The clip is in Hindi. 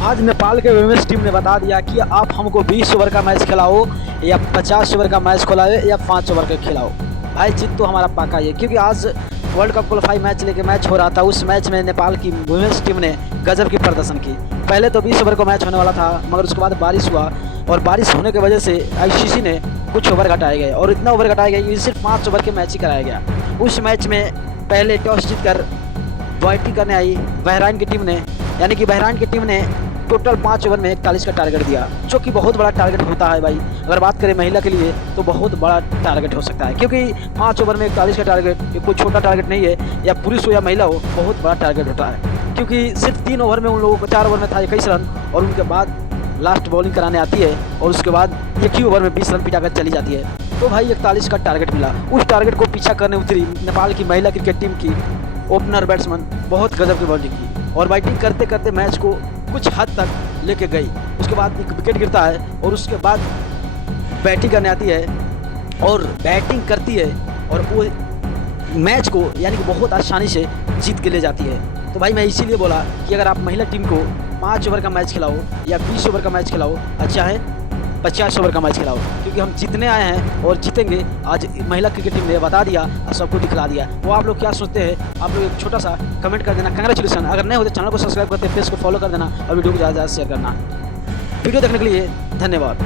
आज नेपाल के वुमेन्स टीम ने बता दिया कि आप हमको 20 ओवर का मैच खिलाओ या 50 ओवर का मैच खिलाओ या 5 ओवर का खिलाओ। भाई जीत तो हमारा पक्का ही है, क्योंकि आज वर्ल्ड कप क्वालिफाई मैच लेके मैच हो रहा था। उस मैच में नेपाल की वुमेन्स टीम ने गजब की प्रदर्शन की। पहले तो 20 ओवर का मैच होने वाला था, मगर उसके बाद बारिश हुआ और बारिश होने की वजह से आईसीसी ने कुछ ओवर घटाए गए और इतना ओवर घटाया गया कि सिर्फ 5 ओवर के मैच ही कराया गया। उस मैच में पहले टॉस जीतकर बैटिंग करने आई बहराइन की टीम ने, यानी कि बहराइन की टीम ने टोटल 5 ओवर में 41 का टारगेट दिया, जो कि बहुत बड़ा टारगेट होता है भाई। अगर बात करें महिला के लिए तो बहुत बड़ा टारगेट हो सकता है, क्योंकि 5 ओवर में 41 का टारगेट ये कोई छोटा टारगेट नहीं है। या पुरुष हो या महिला हो, बहुत बड़ा टारगेट होता है, क्योंकि सिर्फ 3 ओवर में उन लोगों को 4 ओवर में था 21 रन और उनके बाद लास्ट बॉलिंग कराने आती है और उसके बाद एक ही ओवर में 20 रन पिटा कर चली जाती है। तो भाई 41 का टारगेट मिला। उस टारगेट को पीछा करने उतरी नेपाल की महिला क्रिकेट टीम की ओपनर बैट्समैन, बहुत गजब की बॉलिंग की और बैटिंग करते करते मैच को कुछ हद तक लेके गई। उसके बाद एक विकेट गिरता है और उसके बाद बैटिंग करने आती है और बैटिंग करती है और वो मैच को यानी कि बहुत आसानी से जीत के ले जाती है। तो भाई मैं इसीलिए बोला कि अगर आप महिला टीम को 5 ओवर का मैच खिलाओ या 20 ओवर का मैच खिलाओ, अच्छा है 50 ओवर का मैच खिलाओ, क्योंकि हम जीतने आए हैं और जीतेंगे। आज महिला क्रिकेट टीम ने बता दिया और सबको दिखला दिया। तो आप लोग क्या सोचते हैं, आप लोग एक छोटा सा कमेंट कर देना, कंग्रेचुलेसन। अगर नहीं होते चैनल को सब्सक्राइब करते, पेज को फॉलो कर देना और वीडियो को ज़्यादा से ज़्यादा शेयर करना। वीडियो देखने के लिए धन्यवाद।